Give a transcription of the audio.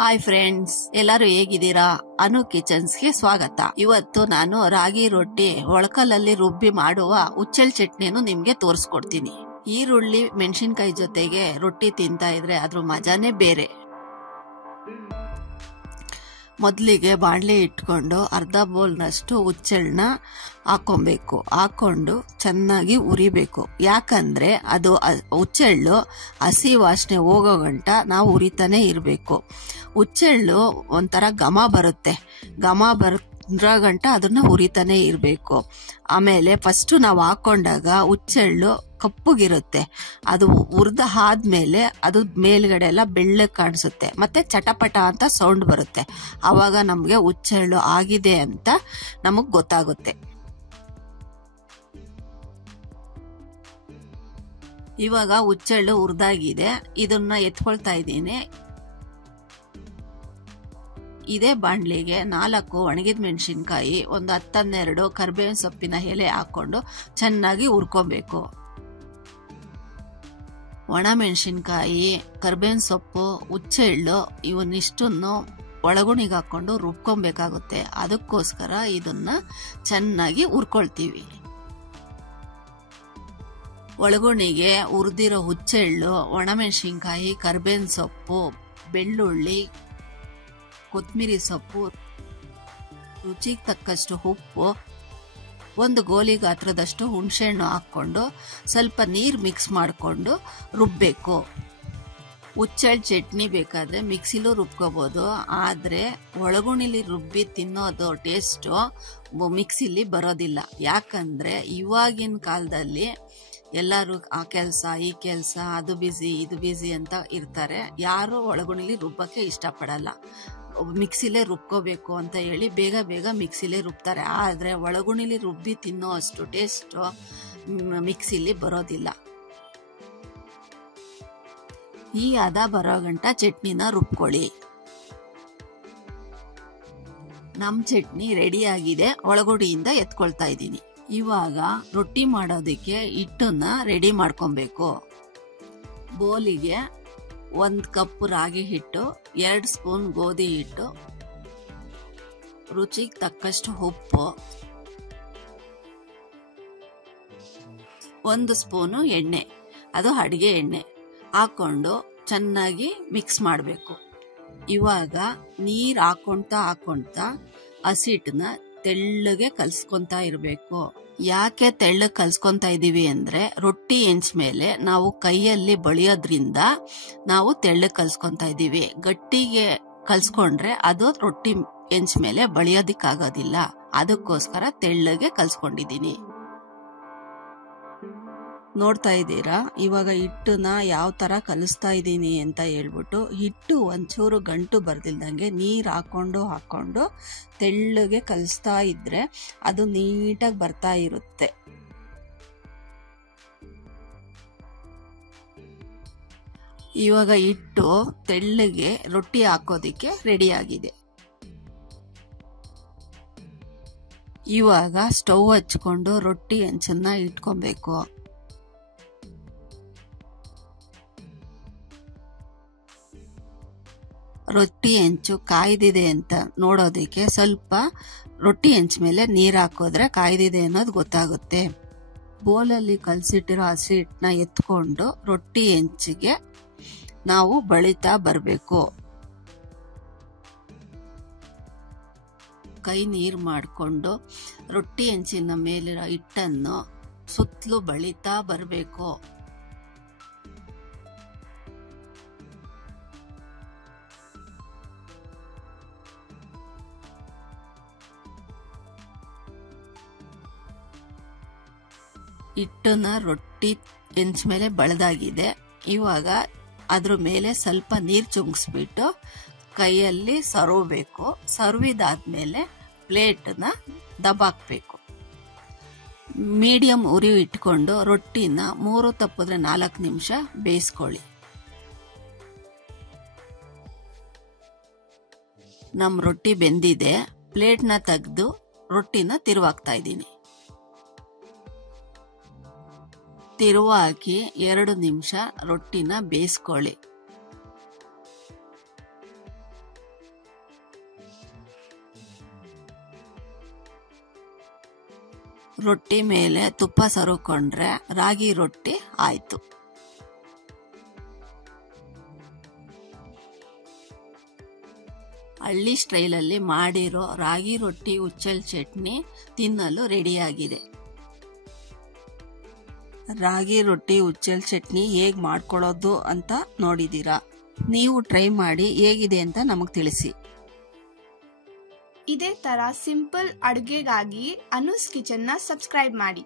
Hi friends, ಎಲ್ಲರೂ ಹೇಗಿದ್ದೀರಾ? ಅನು ಕಿಚನ್ಸ್ಗೆ ಸ್ವಾಗತ. ಇವತ್ತು ನಾನು ರಾಗಿ ರೊಟ್ಟಿ ಒಳಕಲ್ಲಲ್ಲಿ ರುಬ್ಬಿ ಮಾಡುವ ಉಚ್ಚೆಳ್ ಚಟ್ನಿಯನ್ನು ನಿಮ್ಗೆ ತೋರಿಸ್ಕೊಡ್ತೀನಿ. ಈರುಳ್ಳಿ ಮೆಣಸಿನ್ಕಾಯಿ ಜೊತೆಗೆ ರೊಟ್ಟಿ ತಿಂತಾ ಇದ್ರೆ ಅದ್ರ ಮಜಾನೇ ಬೇರೆ. ಮೊದಲಿಗೆ ಬಾಣಲೆ ಇಟ್ಕೊಂಡು ಅರ್ಧ ಬೌಲ್ನಷ್ಟು ಉಚ್ಚೆಳ್ಳನ್ನ ಹಾಕೊಬೇಕು. ಹಾಕೊಂಡು ಚೆನ್ನಾಗಿ ಉರಿಬೇಕು. ಯಾಕಂದ್ರೆ ಅದು ಉಚ್ಚೆಳ್ಳು ಹಸಿ ವಾಸನೆ ಹೋಗೋ ಗಂಟ ನಾವು ಉರಿತಾನೆ ಇರಬೇಕು. ಉಚ್ಚೆಳ್ಳು ಒಂಥರ ಘಮ ಬರುತ್ತೆ. ಘಮ ಬರೋ ಗಂಟ ಅದನ್ನ ಉರಿತಾನೆ ಇರಬೇಕು. ಆಮೇಲೆ ಫಸ್ಟ್ ನಾವು ಹಾಕೊಂಡಾಗ ಉಚ್ಚೆಳ್ಳು ಕಪ್ಪಗಿರುತ್ತೆ. ಅದು ಹುರಿದ ಆದ್ಮೇಲೆ ಅದು ಮೇಲ್ಗಡೆ ಎಲ್ಲ ಬೆಳ್ಳಗೆ ಕಾಣಿಸುತ್ತೆ, ಮತ್ತೆ ಚಟಪಟ ಅಂತ ಸೌಂಡ್ ಬರುತ್ತೆ. ಆವಾಗ ನಮ್ಗೆ ಉಚ್ಚೆಳ್ಳು ಆಗಿದೆ ಅಂತ ನಮಗ್ ಗೊತ್ತಾಗುತ್ತೆ. ಇವಾಗ ಉಚ್ಚೆಳ್ಳು ಹುರಿದಾಗಿದೆ. ಇದನ್ನ ಎತ್ಕೊಳ್ತಾ ಇದ್ದೀನಿ. ಇದೇ ಬಾಣ್ಲಿಗೆ 4 ಒಣಗಿದ ಮೆಣಸಿನ್ಕಾಯಿ, ಒಂದು 10-12 ಕರಿಬೇವಿನ ಸೊಪ್ಪಿನ ಎಲೆ ಹಾಕೊಂಡು ಚೆನ್ನಾಗಿ ಹುರ್ಕೊಬೇಕು. ಒಣ ಮೆಣಸಿನ್ಕಾಯಿ, ಕರಿಬೇವಿನ ಸೊಪ್ಪು, ಉಚ್ಚೆಳ್ಳು ಇವನ್ನಿಷ್ಟನ್ನು ಒಳಗುಣಿಗೆ ಹಾಕೊಂಡು ರುಬ್ಕೊಬೇಕಾಗುತ್ತೆ. ಅದಕ್ಕೋಸ್ಕರ ಇದನ್ನ ಚೆನ್ನಾಗಿ ಹುರ್ಕೊಳ್ತೀವಿ. ಒಳಗುಣಿಗೆ ಹುರಿದಿರೋ ಉಚ್ಚೆಳ್ಳು, ಒಣಮೆಣಸಿನ್ಕಾಯಿ, ಕರಿಬೇವಿನ ಸೊಪ್ಪು, ಬೆಳ್ಳುಳ್ಳಿ, ಕೊತ್ತಂಬರಿ ಸೊಪ್ಪು, ರುಚಿಗೆ ತಕ್ಕಷ್ಟು ಉಪ್ಪು, ಒಂದು ಗೋಲಿ ಗಾತ್ರದಷ್ಟು ಹುಣಸೆಹಣ್ಣು ಹಾಕೊಂಡು ಸ್ವಲ್ಪ ನೀರು ಮಿಕ್ಸ್ ಮಾಡಿಕೊಂಡು ರುಬ್ಬೇಕು. ಉಚ್ಚೆಳ್ ಚಟ್ನಿ ಬೇಕಾದ್ರೆ ಮಿಕ್ಸಿಲೂ ರುಬ್ಕೋಬಹುದು, ಆದ್ರೆ ಒಳಗುಣಿಲಿ ರುಬ್ಬಿ ತಿನ್ನೋದು ಟೇಸ್ಟು ಮಿಕ್ಸಿಲಿ ಬರೋದಿಲ್ಲ. ಯಾಕಂದ್ರೆ ಇವಾಗಿನ ಕಾಲದಲ್ಲಿ ಎಲ್ಲರೂ ಆ ಕೆಲಸ ಈ ಕೆಲಸ, ಅದು ಬಿಸಿ ಇದು ಬಿಸಿ ಅಂತ ಇರ್ತಾರೆ. ಯಾರು ಒಳಗುಣಿಲಿ ರುಬ್ಬಕ್ಕೆ ಇಷ್ಟಪಡಲ್ಲ. ಮಿಕ್ಸಿಲೇ ರುಬ್ಕೋಬೇಕು ಅಂತ ಹೇಳಿ ಬೇಗ ಬೇಗ ಮಿಕ್ಸಿಲೇ ರುಬ್ತಾರೆ. ಆದ್ರೆ ಒಳಗುಣಿಲಿ ರುಬ್ಬಿ ತಿನ್ನೋ ಅಷ್ಟು ಟೇಸ್ಟ್ ಮಿಕ್ಸಿಲಿ ಬರೋದಿಲ್ಲ. ಈ ಹದ ಬರೋ ಗಂಟ ಚಟ್ನಿನ ರುಬ್ಕೊಳ್ಳಿ. ನಮ್ ಚಟ್ನಿ ರೆಡಿ ಆಗಿದೆ. ಒಳಗುಡಿಯಿಂದ ಎತ್ಕೊಳ್ತಾ ಇದ್ದೀನಿ. ಇವಾಗ ರೊಟ್ಟಿ ಮಾಡೋದಕ್ಕೆ ಹಿಟ್ಟನ್ನ ರೆಡಿ ಮಾಡ್ಕೊಬೇಕು. ಬೋಲಿಗೆ 1 ಕಪ್ ರಾಗಿ ಹಿಟ್ಟು, 2 ಸ್ಪೂನ್ ಗೋಧಿ ಹಿಟ್ಟು, ರುಚಿಗೆ ತಕ್ಕಷ್ಟು ಉಪ್ಪು, 1 ಸ್ಪೂನು ಎಣ್ಣೆ, ಅದು ಅಡಿಗೆ ಎಣ್ಣೆ ಹಾಕೊಂಡು ಚೆನ್ನಾಗಿ ಮಿಕ್ಸ್ ಮಾಡಬೇಕು. ಇವಾಗ ನೀರ್ ಹಾಕೊಂತ ಹಸಿಟ್ಟನ್ನ ತೆಳ್ಳಗೆ ಕಲ್ಸ್ಕೊಂತ ಇರಬೇಕು. ಯಾಕೆ ತೆಳ್ಳಗೆ ಕಲ್ಸ್ಕೊಂತ ಇದೀವಿ ಅಂದ್ರೆ ರೊಟ್ಟಿ ಹೆಂಚ್ ಮೇಲೆ ನಾವು ಕೈಯಲ್ಲಿ ಬಳಿಯೋದ್ರಿಂದ ನಾವು ತೆಳ್ಳಗೆ ಕಲ್ಸ್ಕೊಂತ ಇದೀವಿ. ಗಟ್ಟಿಗೆ ಕಲ್ಸ್ಕೊಂಡ್ರೆ ಅದು ರೊಟ್ಟಿ ಹೆಂಚ್ ಮೇಲೆ ಬಳಿಯೋದಿಕ್ಕಾಗೋದಿಲ್ಲ. ಅದಕ್ಕೋಸ್ಕರ ತೆಳ್ಳಗೆ ಕಲ್ಸ್ಕೊಂಡಿದೀನಿ. ನೋಡ್ತಾ ಇದ್ದೀರಾ ಇವಾಗ ಹಿಟ್ಟನ್ನ ಯಾವ ತರ ಕಲಿಸ್ತಾ ಇದ್ದೀನಿ ಅಂತ ಹೇಳ್ಬಿಟ್ಟು. ಹಿಟ್ಟು ಒಂಚೂರು ಗಂಟು ಬರ್ದಿಲ್ದಂಗೆ ನೀರ್ ಹಾಕೊಂಡು ತೆಳ್ಳಗೆ ಕಲಿಸ್ತಾ ಇದ್ರೆ ಅದು ನೀಟಾಗಿ ಬರ್ತಾ ಇರುತ್ತೆ. ಇವಾಗ ಹಿಟ್ಟು ತೆಳ್ಳಗೆ ರೊಟ್ಟಿ ಹಾಕೋದಿಕ್ಕೆ ರೆಡಿ ಆಗಿದೆ. ಇವಾಗ ಸ್ಟವ್ ಹಚ್ಕೊಂಡು ರೊಟ್ಟಿ ಹೆಂಚನ್ನ ಇಟ್ಕೊಬೇಕು. ರೊಟ್ಟಿ ಹೆಂಚು ಕಾಯ್ದಿದೆ ಅಂತ ನೋಡೋದಕ್ಕೆ ಸ್ವಲ್ಪ ರೊಟ್ಟಿ ಹೆಂಚ್ ಮೇಲೆ ನೀರ್ ಹಾಕೋದ್ರೆ ಕಾಯ್ದಿದೆ ಅನ್ನೋದು ಗೊತ್ತಾಗುತ್ತೆ. ಬೋಲಲ್ಲಿ ಕಲಸಿಟ್ಟಿರೋ ಹಸಿ ಹಿಟ್ಟನ್ನ ಎತ್ಕೊಂಡು ರೊಟ್ಟಿ ಹೆಂಚಿಗೆ ನಾವು ಬಳಿತಾ ಬರಬೇಕು. ಕೈ ನೀರ್ ಮಾಡಿಕೊಂಡು ರೊಟ್ಟಿ ಹೆಂಚಿನ ಮೇಲಿರೋ ಹಿಟ್ಟನ್ನು ಸುತ್ತಲೂ ಬಳಿತಾ ಬರಬೇಕು. ಹಿಟ್ಟನ್ನ ರೊಟ್ಟಿ ಹೆಂಚ್ ಮೇಲೆ ಬಳದಾಗಿದೆ. ಇವಾಗ ಅದ್ರ ಮೇಲೆ ಸ್ವಲ್ಪ ನೀರ್ ಚುಂಗಿಸ್ಬಿಟ್ಟು ಕೈಯಲ್ಲಿ ಸರವಬೇಕು. ಸರ್ವಿದಾದ್ಮೇಲೆ ಪ್ಲೇಟ್ನ ದಬಾಕ್ಬೇಕು. ಮೀಡಿಯಂ ಉರಿ ಇಟ್ಕೊಂಡು ರೊಟ್ಟಿನ 3 ತಪ್ಪಿದ್ರೆ 4 ನಿಮಿಷ ಬೇಯಿಸ್ಕೊಳ್ಳಿ. ನಮ್ ರೊಟ್ಟಿ ಬೆಂದಿದೆ. ಪ್ಲೇಟ್ನ ತೆಗೆದು ರೊಟ್ಟಿನ ತಿರುವಾಕ್ತಾ ಇದ್ದೀನಿ. ತಿರುವಾಕಿ 2 ನಿಮಿಷ ರೊಟ್ಟಿನ ಬೇಯಿಸ್ಕೊಳ್ಳಿ. ರೊಟ್ಟಿ ಮೇಲೆ ತುಪ್ಪ ಸರುಕೊಂಡ್ರೆ ರಾಗಿ ರೊಟ್ಟಿ ಆಯ್ತು. ಹಳ್ಳಿ ಸ್ಟೈಲಲ್ಲಿ ಮಾಡಿರೋ ರಾಗಿ ರೊಟ್ಟಿ ಉಚ್ಚಲ್ ಚಟ್ನಿ ತಿನ್ನಲು ರೆಡಿಯಾಗಿದೆ. ರಾಗಿ ರೊಟ್ಟಿ ಉಚ್ಚಲ್ ಚಟ್ನಿ ಹೇಗ್ ಮಾಡ್ಕೊಳ್ಳೋದು ಅಂತ ನೋಡಿದೀರಾ. ನೀವು ಟ್ರೈ ಮಾಡಿ ಹೇಗಿದೆ ಅಂತ ನಮಗ್ ತಿಳಿಸಿ. ಇದೇ ತರ ಸಿಂಪಲ್ ಅಡುಗೆಗಾಗಿ ಅನುಸ್ ಕಿಚನ್ ನ ಸಬ್ಸ್ಕ್ರೈಬ್ ಮಾಡಿ.